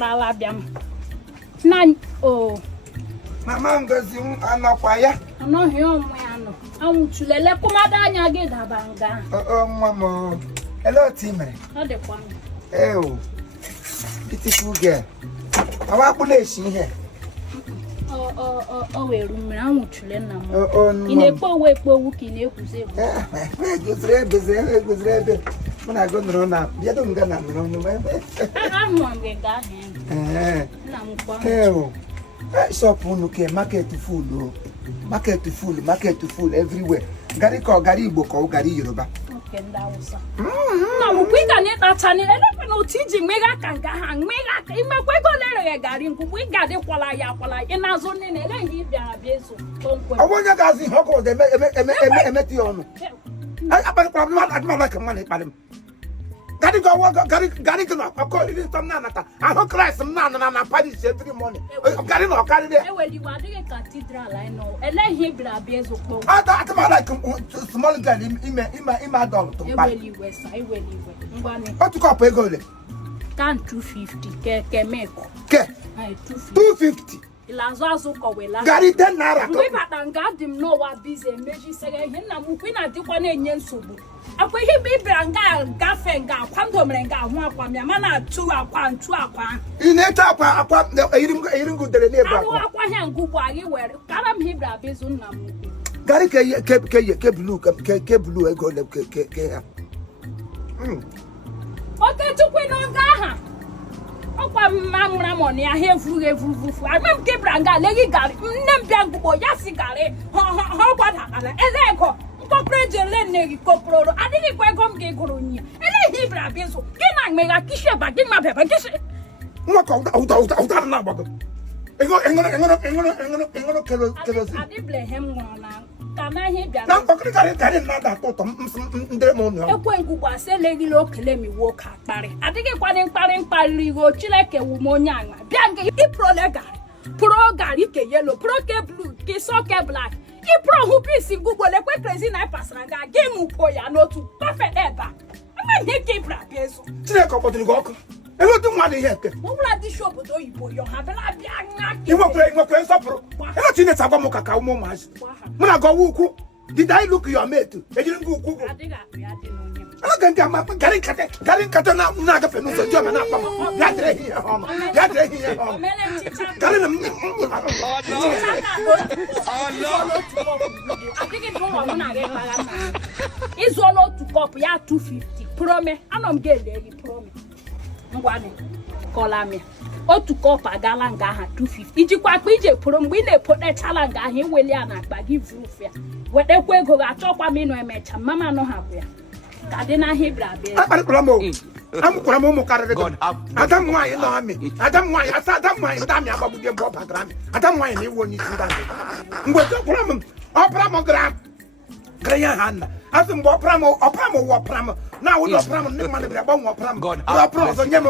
Akwara biam. Na oh. Mama ngozi anakwa ya. Ano he omo ya no. Anwutulele kumada anya ge dabanga. Mama. Hello Timere. No de kwa. Oh. Beautiful girl. Awa kuleshi here. We room anwutule na mo. Inekpo we ekpo wu ki na ekuze. Guzrebe. Muna go no na. Bia do nga na no no. Mo nge ga he. Na mo kwa. Shop unuke market full market full everywhere. Garri ko Garri Igbo ko Garri Yoruba. Okay, ndawusa. Na mo kwinga ne tatani ele no tiji mega kanga hang mega ime kwego lere Garri nku kwinga de kwala ya ina zo ne ele ngi bia biezo tonkwe. Owonya gazi hoko de emeti onu. Ai apa problem adma like man palem. Garri go ko li some nata. I ho Christ na Paris every morning. Garri no carry there. E we liwa de cathedral I know. Ele hi bia biezo po. Atma like small girl im adult to buy. E we liwe. Ngwane. What you call ego le? Can 250 ke meko. Ke? Ai 250. Ilazo azu ko we la. Garri 10 naira. We batanga dim no wa busy meji sege hin na mu kwina dikwa na enye nsogbu. Akwa hi bi branga gafe nga kwando mrenga ho akwa mi mana atu akwa. Ineta akwa iringu dele ne ba. Akwa he ngubu agi were. Kara mi bra bezu na mu. Garri ke blue ego le ke ya. Okay tukwe no nga ha. Okwa mamura money a hevufu. Amem ke branga legi Garri. Nem bia ngubo ya sigare. Ho kwada ala. Eleko. Preje le negi koproro adini kwe gom ge goronya ele hibra bezo gina mega kishe ba gina beba kishe Nwa ko uta na bago engono kelo adi blehem ngona kana hibra na bakri Garri na da to ndere mo no ekwe ngugba se legi lo kele mi wo ka pare adigi kwani nkpari go chileke wu mo nyanga biange ipro le Garri ke yellow pro ke blue ke so ke black Ipro who be Google le crazy na pasranga game poya no to perfect eba. Ama ne ke bra peso. Tire ko potini go ko. E lo tu mani heke. Mo wla di shop do Igbo yo ha bela bia nga. Imo kwe sopro. E lo tine sagwa mo kaka mo mas. Mo na go wuku. Did I look your mate? E jiri ngu ku. Adiga ya di no nyem. Ala ganga ma Garri kate na ga fe no so jo ma na pa. Ya dire hi ho. Garri na Is all to cop ya 250. Prome, anom gele prome. Ngwane. Kola me. O to cop agala nga ha 250. Ijikwa pe ije prom we na put chala nga ha weli ana agba give roof ya. We de kwa ego ga chokwa me no emecha mama no ha ya. Kadena hebra be. Apa promo? Am promo mo karade. Adam why no ami. Adam why ndam ya babu de bo bagram. Adam why ni woni ndam. Ngwe to promo gram. Kraya hanna. Asim bo promo wo promo. Na wo do promo ni man be bo promo. Do promo so nyem.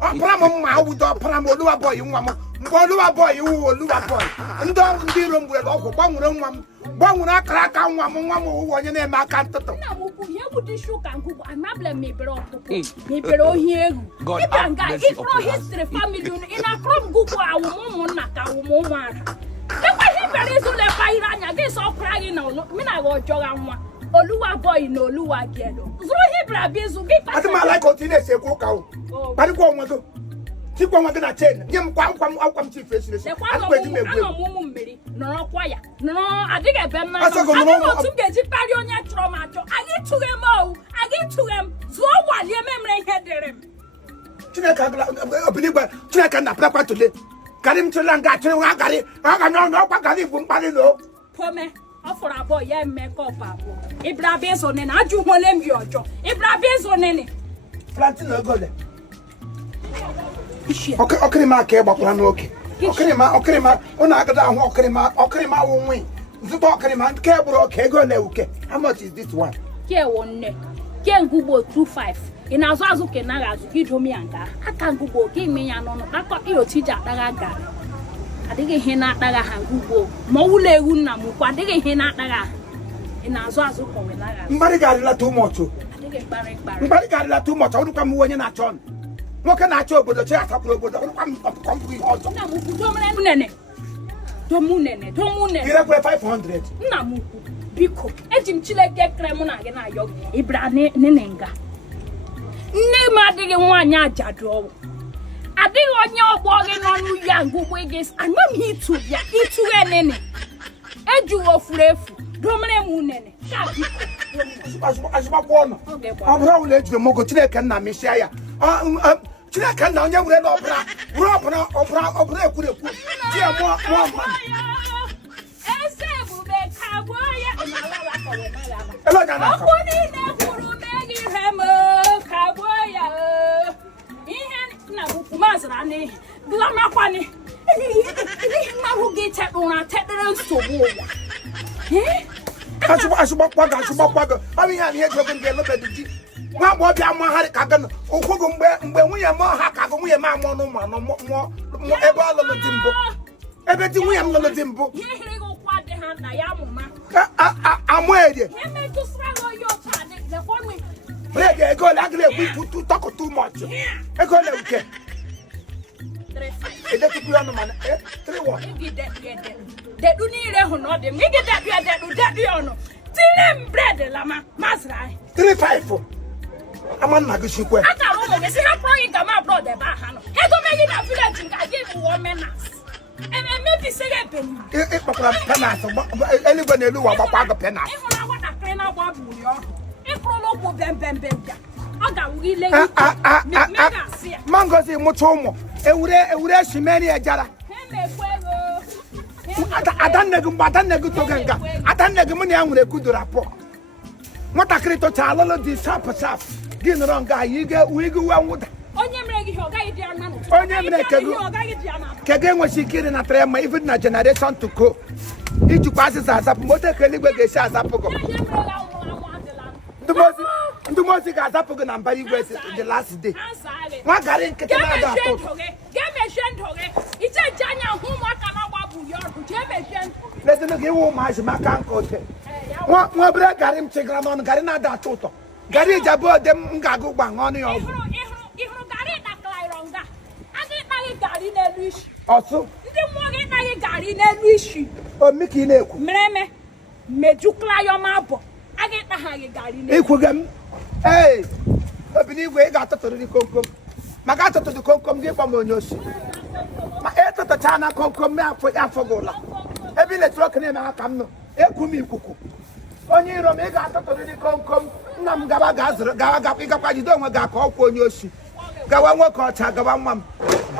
Promo ma wo do promo Oluwa boy nwa mo. Mbo Oluwa boy wo Oluwa boy. Ndo ndiro ngwe go gbanwure nwa m. Gbanwure akara ka nwa mo wo nye na eme aka ntoto. Na mo ku ye wudi shuka ngugu amable me bere opopo. Me bere ohiegu. Ibanga ifro history family ina from gugu awo mo na ka awo mo ara. Ekwa hi bere so le fa iranya ge so kragi na me na go joga nwa. Oluwa boy no Oluwa gelo. Zo hi bra bezu bi pa. Ati ma like continue se ko ka o. Bari ko nwa go. Ti ko nwa na chain. Nyem kwam chief face le. Ati ko di me gbe. Ano mo mmeri no kwa ya. No adiga be ma. Ati no tum geji pari onya trauma cho. Agi tuhem zo wale memre hederem. Chineka obinigba Chineka na prapa tole. Karim tulanga twa Garri. Aga no kwa Garri bu mpari no. Pome afora boy ye make up abo. Ibra bezo ne na aju holem bi ojo. Ibra bezo ne ne. Planting no go there. Okay ma ke gbapura no okay. Okay ma ona agada ho okay ma wo nwi. Zubo okay ma ke bro okay go le uke. How much is this one? Ke wonne. Ke ngubo 25. Inazo azu ke na azu kidomi anga. Aka ngubo ke menya no no. Akọ irotija daga Garri. Adịghị ihe na-akpagha ha ngugbo ma ọ wụla ewu nna m kwa adịghị ihe na-akpagha ị na-azụ azụ kọwela Mbari Garri la too much. Adịghị mkparị Mbari Garri la too much. Ọ dịkwa m onye na-achọ. nwoke na-achọ obodo chi asapụrụ obodo ọrụkwa m ọtụkọ ihe ọzọ nna m ukwu domunene irekwe 500 nna m ukwu biko eji m Chineke kere mụ na gị na-ayọ gị ịbịara nene nga nne m adịghị nwaanyị ajadu ọwụ adịghị onye ọgbọ gị nọ n'uyi a ngwugwu gị ama m itu bịa itughe nene ejughị ofuru efu domere m unene azụgbakwa ọnụ ọ bụrụ ọbụla ejiri mogo Chineke nna m isia ya Chineke nna onye were n'ọbụla ọbụla ekwurekwu ji ya mụọ mmadụ eze ebube kagbuo ya ele ọnya na-akọ okwu niile kwuru megị ihe m kagbuo ya ihe nna m ukwu mazịra n'ihi glamakwani n'ihi mmahụ gị tekpere nsogbu ụwa asụgbakwa gị ọ bụ ihe a na ihe ji ogo ndị elebedu ji nwa agbọghọbịa amagharị ka gị ụkwụgụ mgbe nwunye m ọha ka gụ nwunye m amụọ n'ụmụ anọ mụọ ebe ọ lụrụ di mbụ ebe di nwunye m lụrụ di mbụ amụ erie ego ole agịrị ekwu ikwu tọkụ too much ego ole uke edetukwu ọnụ mana 3-1 dedu niile hụ na ọ dị m ị dedu ọnụ tinye m bred lama mazịrị anyị 3-5 ama nna gị chikwe akara ụmụ gị si ha kpọrọ gị ka m abroad ebe aha nọ ego megị na village nke gị bụ menas emebisịrị ebe ịkpakwara penas eluigwe na elu ụwa gbakwa gị penas ịhụrụ nwatakịrị na-agba buri ọrụ ịkpụrụ n'ụkwụ bembembem bịa ọ ga-awụrụ ile gị mangozi mụcha ụmụ ewure shimeri ejara adanne gị mgbe adanne gị toge nga adanne gị mụ na ya nwere ekudoro apọ nwatakịrị tocha alụlụ dị sapụ gị nọrọ nga uwe nwụda onye mere gị ọ gaghị dị ya na onye mere kego enweghị ike iri natara ya ma even na generation to go ijikwa azịza azapụ moto ka eluigwe ga-esi azapụ gị ndụmọzi ga-azapụ gị na mbara igwe the last day nwa garị nkịtị na-ada atọ ụtọ lezinụ gị iwe ụmụazị maka nka ote nwa obere garị m chịgara n'ọnụ garị na-ada atọ ụtọ garị ijabụ ode m ga-agụ gba ọnụ ya ọgwụ ọsụ ndị mmụọ gị naghị garị n'elu isi omi ka ị na-ekwu mereme mejukla ya ma bụ aga ịkpaghaghị garị n'elu ikwuga m ee obi n'igwe ị ga-atụtụrịrị komkom maka atụtụrụ komkom gị ịkpọ m onye osi ma etụtụcha na komkom afọ gị ụla ebe ị na-etiri ọkụ na-eme ha ka m nọ ekwu m ikuku onye iro m ị ga-atụtụrịrị komkom nna m gaba ga-azụrụ ịgakwa jide onwe gị aka ọkwa onye osi gawa nwoke ọcha gawa nwa m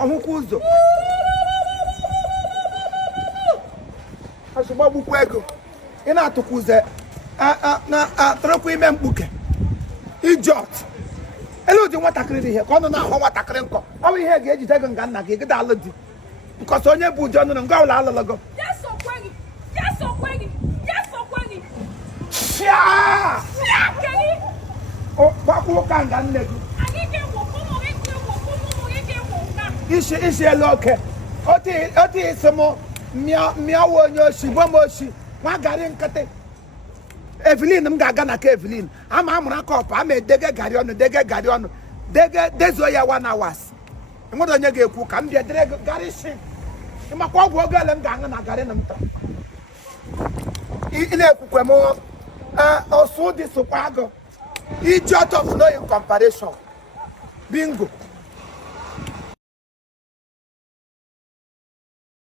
ọhụkwa ụzọ ozugbo gbukwa ego ị na-atụkwa ụzọ na-atụrụkwa ime mkpuke ijot elu ụdị nwatakịrị dị ihe ka ọ nọ na-ahụ nwatakịrị nkọ ọ bụ ihe ga-ejide gị nga nna gị gịda alụ di nkọsọ onye bụ ụjọ nụrụ nga ụlọ alụlụgo gbakwa ụka nga nne gị isi elu oke otu isi m mịawa onye oshi gbo m oshi nwa garị nkịtị Evelyn m ga-aga na ka Evelyn ama amụrụ aka ọpa ama edege garị ọnụ dezuo ya 1 hours enwere onye ga-ekwu ka m bịa dere garị shi ịmakwa ọgwụ oge ole m ga-aṅụ na garị na m taa ị na-ekwukwe m ọsụ dị sokwa agụ iji out of no comparison bingo